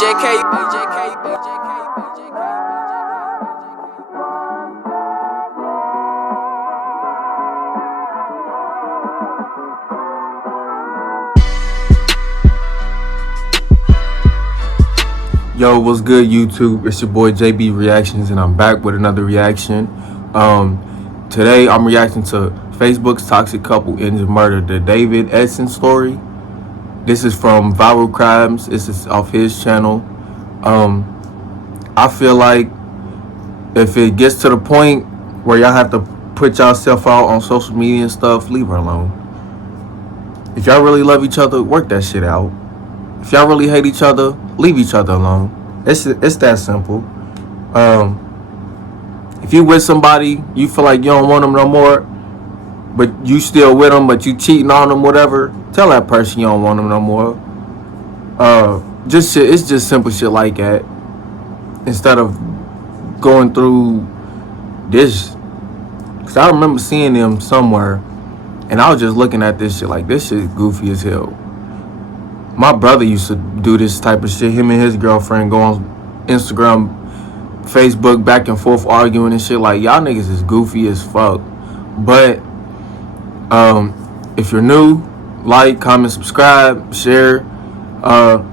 Yo, what's good, YouTube? It's your boy JB Reactions, and I'm back with another reaction. Today I'm reacting to Facebook's toxic couple ends in murder, the David Edson story. This is from Viral Crimes. This is off his channel. I feel like if it gets to the point where y'all have to put yourself out on social media and stuff, leave her alone. If y'all really love each other, work that shit out. If y'all really hate each other, leave each other alone. It's that simple. If you with somebody, you feel like you don't want them no more, but you still with them, but you cheating on them, whatever, tell that person you don't want them no more. Just shit. It's just simple shit like that. Instead of going through this, cause I remember seeing them somewhere, and I was just looking at this shit like, this shit is goofy as hell. My brother used to do this type of shit. Him and his girlfriend go on Instagram, Facebook, back and forth arguing and shit. Like, y'all niggas is goofy as fuck. But if you're new, like, comment, subscribe, share.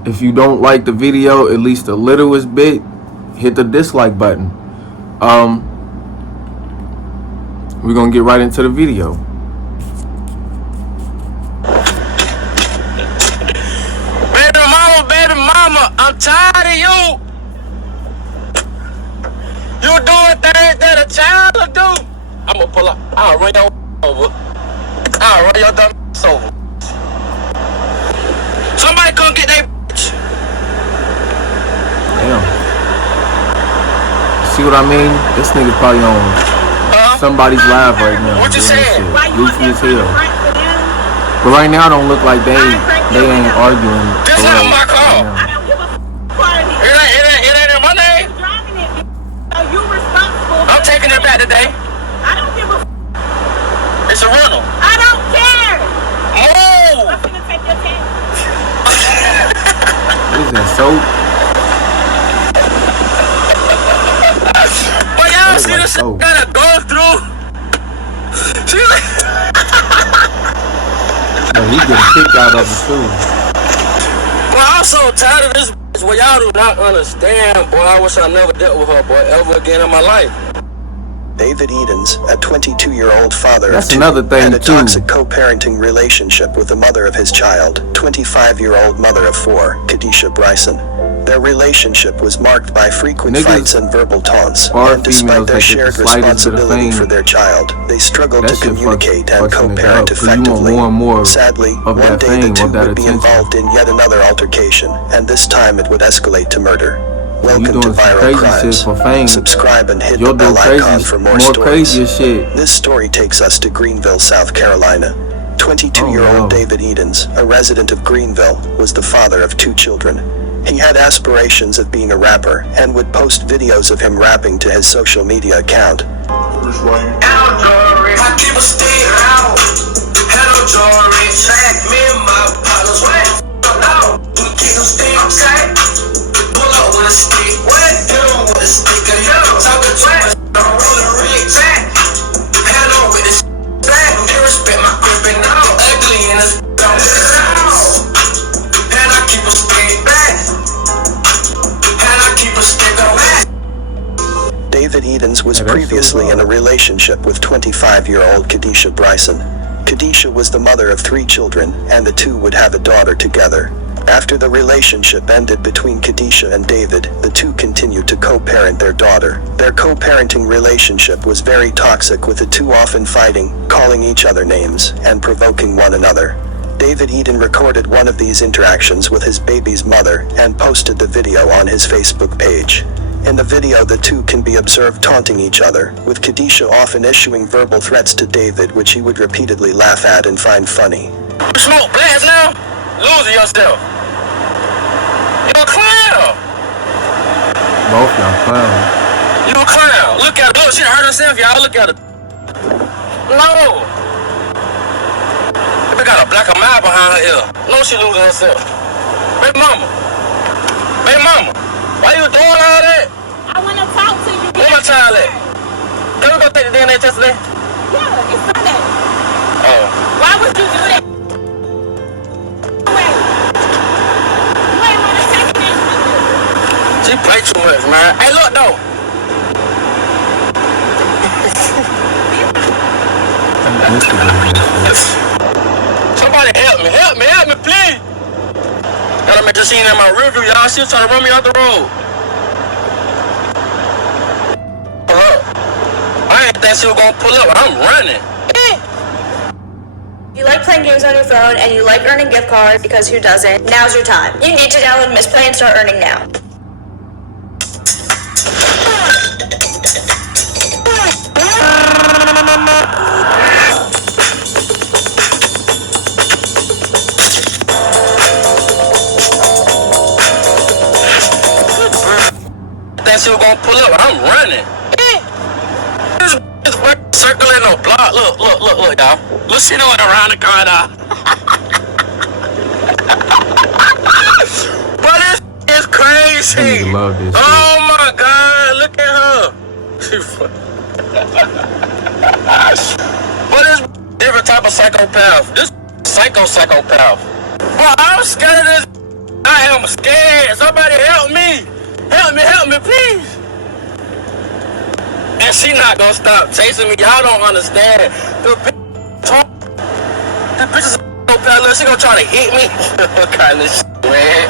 If you don't like the video at least the littlest bit, hit the dislike button. We're gonna get right into the video. I'm tired of you. You doing things that a child will do. I'ma pull up. I'll run your over. I'll run your dumb over. Somebody come get that bitch. Damn. See what I mean? This nigga probably on somebody's live right now. What you saying? Goofy as hell. But right now, don't look like they ain't arguing. This is my car. I'm taking it back today. I don't give a It's a rental. I don't care. Move. I'm gonna take your cat. What is that, soap? Well, y'all see this soap. gotta go through. See No, he get a kick out of it too. Well, I'm so tired of this. Well, y'all do not understand, boy. I wish I never dealt with her, boy, ever again in my life. David Edens, a 22-year-old father That's of two, another thing and a too. toxic co-parenting relationship with the mother of his child, 25-year-old mother of four, Kadisha Bryson. Their relationship was marked by frequent fights and verbal taunts, and despite their shared responsibility for their child, they struggled to communicate and co-parent effectively. Sadly, one day the two would be involved in yet another altercation, and this time it would escalate to murder. Welcome to Viral Crimes. Subscribe and hit the bell icon for more stories. This story takes us to Greenville, South Carolina. 22-year-old David Edens, a resident of Greenville, was the father of two children. He had aspirations of being a rapper and would post videos of him rapping to his social media account. David Edens was previously in a relationship with 25-year-old Kadisha Bryson. Kadisha was the mother of three children, and the two would have a daughter together. After the relationship ended between Kadisha and David, the two continued to co-parent their daughter. Their co-parenting relationship was very toxic, with the two often fighting, calling each other names, and provoking one another. David Eden recorded one of these interactions with his baby's mother and posted the video on his Facebook page. In the video, the two can be observed taunting each other, with Kadisha often issuing verbal threats to David, which he would repeatedly laugh at and find funny. You smoke blast now? Losing yourself. You're a clown. Both y'all clowns. You a clown. Look at her. Look, she hurt herself, y'all. Look at her. No. They got a black mile behind her ear. No, she losing herself. Baby mama. Hey, mama, why you doing all that? I want to talk to you. Where my child at? Can we go take the DNA test today? Yeah, it's Sunday. Oh. Why would you do that? Wait. You ain't want to take this with you. She play too much, man. Hey, look, though. Somebody help me, please. Gotta make the scene in my rear view, y'all. She was trying to run me off the road. Pull up. I ain't think she was gonna pull up. I'm running. You like playing games on your phone and you like earning gift cards because who doesn't? Now's your time. You need to download Misplay and start earning now. Think she was gonna pull up. I'm running. This circling no block. Look, y'all. Look, she doing around the corner. But this is crazy. I love this. Oh my God, look at her. She but this different type of psychopath. This psychopath. Well, I'm scared of this. I am scared. Somebody help me. Help me, please. And she not gonna stop chasing me. Y'all don't understand. The bitch is a psychopath. Look, she gonna try to hit me. What kind of shit, man?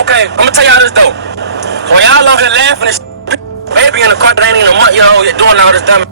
Okay, I'm gonna tell y'all this though. When y'all out here laughing and shit, baby in the car that ain't even a month yet doing all this dumb.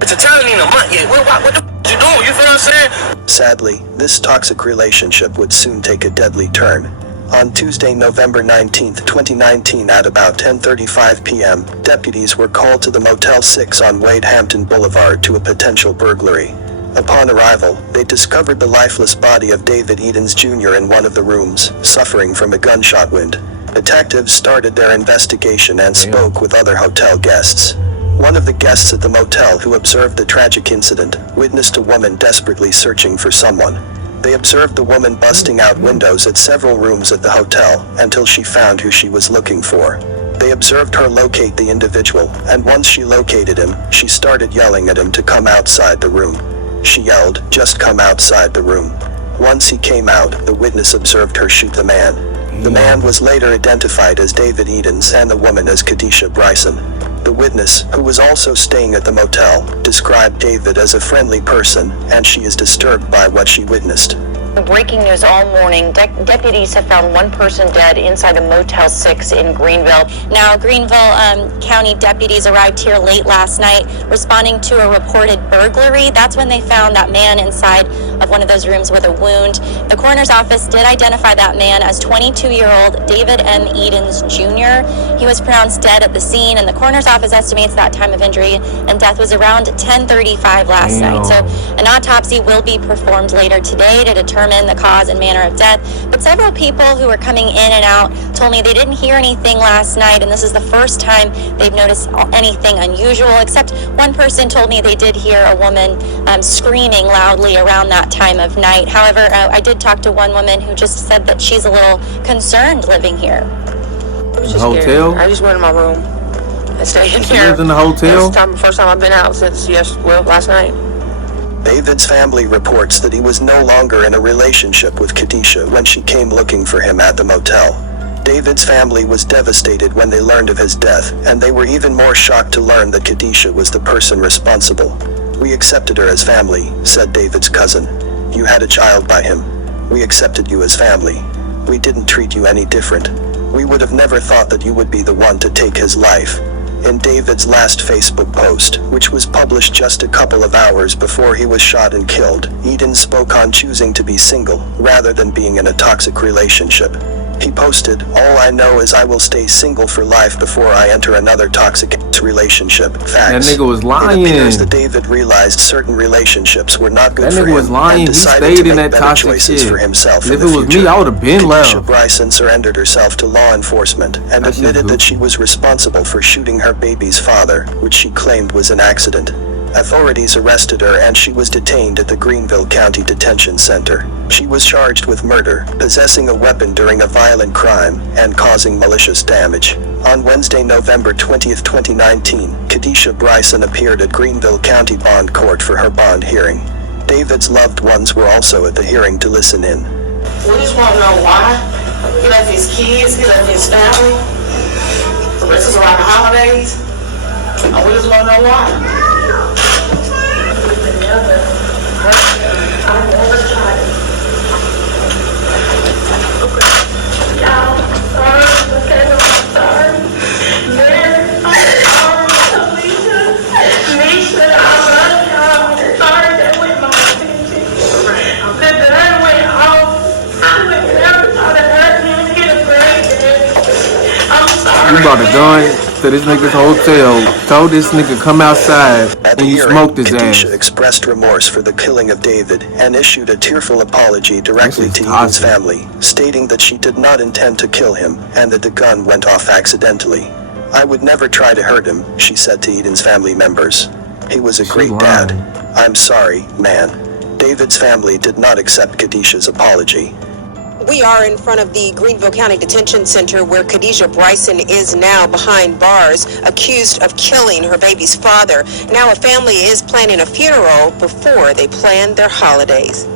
It's a child ain't even a month yet. What the you doing? You feel what I'm saying? Sadly, this toxic relationship would soon take a deadly turn. On Tuesday, November 19, 2019 at about 10:35 p.m., deputies were called to the Motel 6 on Wade Hampton Boulevard to a potential burglary. Upon arrival, they discovered the lifeless body of David Edens Jr. in one of the rooms, suffering from a gunshot wound. Detectives started their investigation and spoke with other hotel guests. One of the guests at the motel who observed the tragic incident witnessed a woman desperately searching for someone. They observed the woman busting out windows at several rooms at the hotel until she found who she was looking for. They observed her locate the individual, and once she located him, she started yelling at him to come outside the room. She yelled, "Just come outside the room." Once he came out, the witness observed her shoot the man. The man was later identified as David Edens and the woman as Kadisha Bryson. The witness, who was also staying at the motel, described David as a friendly person, and she is disturbed by what she witnessed. Breaking news all morning. Deputies have found one person dead inside a Motel 6 in Greenville. Now, Greenville County deputies arrived here late last night responding to a reported burglary. That's when they found that man inside of one of those rooms with a wound. The coroner's office did identify that man as 22-year-old David M. Edens Jr. He was pronounced dead at the scene, and the coroner's office estimates that time of injury and death was around 10:35 last night. So an autopsy will be performed later today to determine the cause and manner of death. But several people who were coming in and out told me they didn't hear anything last night, and this is the first time they've noticed anything unusual, except one person told me they did hear a woman screaming loudly around that time of night. However, I did talk to one woman who just said that she's a little concerned living here. It was just hotel? scary. I just went in my room and stayed in here. Lived in the hotel? First time I've been out since last night. David's family reports that he was no longer in a relationship with Kadisha when she came looking for him at the motel. David's family was devastated when they learned of his death, and they were even more shocked to learn that Kadisha was the person responsible. "We accepted her as family," said David's cousin. "You had a child by him. We accepted you as family. We didn't treat you any different. We would have never thought that you would be the one to take his life." In David's last Facebook post, which was published just a couple of hours before he was shot and killed, Eden spoke on choosing to be single, rather than being in a toxic relationship. He posted, "All I know is I will stay single for life before I enter another toxic relationship." Facts. That nigga was lying. It appears that David realized certain relationships were not good That for nigga him was lying. and He decided stayed to in make that better toxic choices shit. for himself If in the it was future. me, I would have been Kadisha left. Bryson surrendered herself to law enforcement and That's admitted just that she was responsible for shooting her baby's father, which she claimed was an accident. Authorities arrested her and she was detained at the Greenville County Detention Center. She was charged with murder, possessing a weapon during a violent crime, and causing malicious damage. On Wednesday, November 20, 2019, Kadisha Bryson appeared at Greenville County Bond Court for her bond hearing. David's loved ones were also at the hearing to listen in. We just want to know why. He left his kids, he left his family. This is around the holidays. And we just want to know why. You brought a gun to this nigga's hotel, told this nigga come outside, and you smoked his ass. Kadisha expressed remorse for the killing of David and issued a tearful apology directly to Eden's family, stating that she did not intend to kill him and that the gun went off accidentally. "I would never try to hurt him," she said to Eden's family members. "He was a great dad. I'm sorry, man." David's family did not accept Kadisha's apology. We are in front of the Greenville County Detention Center where Kadisha Bryson is now behind bars, accused of killing her baby's father. Now a family is planning a funeral before they plan their holidays.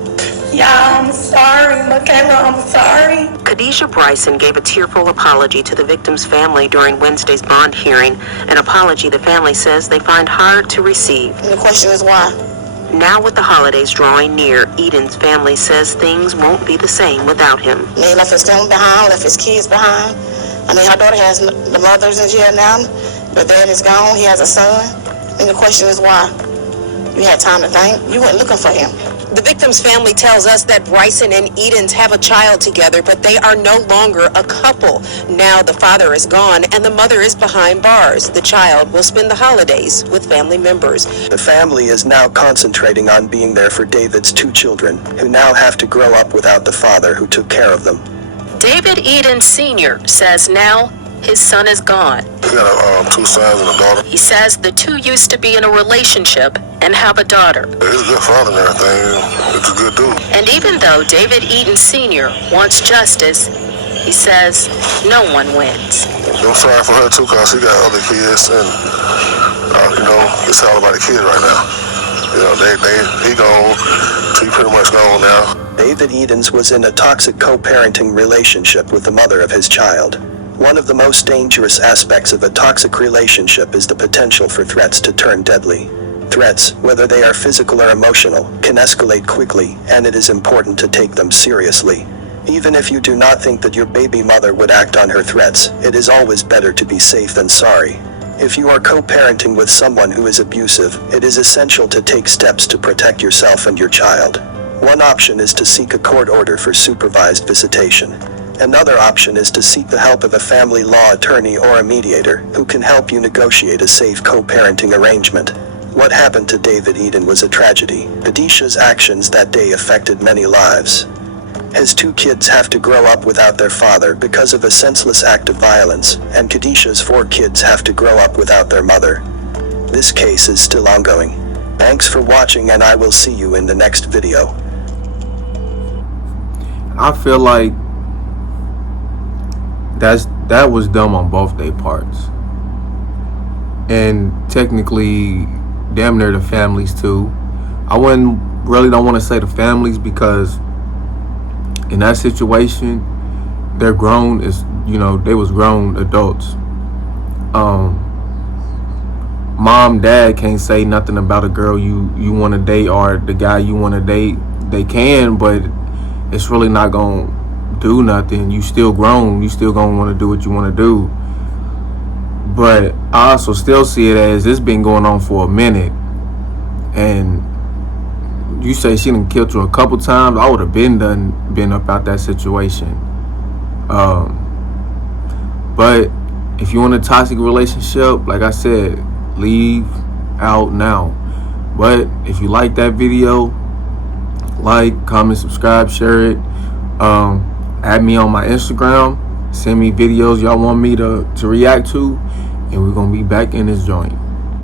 Y'all, I'm sorry. Michaela, I'm sorry. Kadisha Bryson gave a tearful apology to the victim's family during Wednesday's bond hearing, an apology the family says they find hard to receive. And the question is why? Now with the holidays drawing near, Eden's family says things won't be the same without him. He left his family behind, left his kids behind. I mean, her daughter has the mother's in jail now. But dad is gone. He has a son. And the question is why? You had time to think. You weren't looking for him. The victim's family tells us that Bryson and Edens have a child together, but they are no longer a couple. Now the father is gone and the mother is behind bars. The child will spend the holidays with family members. The family is now concentrating on being there for David's two children, who now have to grow up without the father who took care of them. David Eden Sr. says now his son is gone. He got two sons and a daughter. He says the two used to be in a relationship and have a daughter. He's a good father and everything. He's a good dude. And even though David Eden Sr. wants justice, he says no one wins. I'm sorry for her too, because she got other kids, and it's all about the kids right now. He gone. He pretty much gone now. David Edens was in a toxic co-parenting relationship with the mother of his child. One of the most dangerous aspects of a toxic relationship is the potential for threats to turn deadly. Threats, whether they are physical or emotional, can escalate quickly, and it is important to take them seriously. Even if you do not think that your baby mother would act on her threats, it is always better to be safe than sorry. If you are co-parenting with someone who is abusive, it is essential to take steps to protect yourself and your child. One option is to seek a court order for supervised visitation. Another option is to seek the help of a family law attorney or a mediator who can help you negotiate a safe co-parenting arrangement. What happened to David Eden was a tragedy. Kadisha's actions that day affected many lives. His two kids have to grow up without their father because of a senseless act of violence, and Kadisha's 4 kids have to grow up without their mother. This case is still ongoing. Thanks for watching, and I will see you in the next video. I feel like that was dumb on both their parts, and technically damn near the families too. I don't want to say the families, because in that situation they're grown, they was grown adults. Mom, dad can't say nothing about a girl you want to date or the guy you want to date. They can, but it's really not gonna do nothing. You still grown. You still gonna want to do what you want to do. But I also still see it as it's been going on for a minute. And you say she done killed you a couple times. I would have been up out that situation. But if you're in a toxic relationship, like I said, leave out now. But if you like that video, like, comment, subscribe, share it. Add me on my Instagram. Send me videos y'all want me to react to. And we're going to be back in this joint.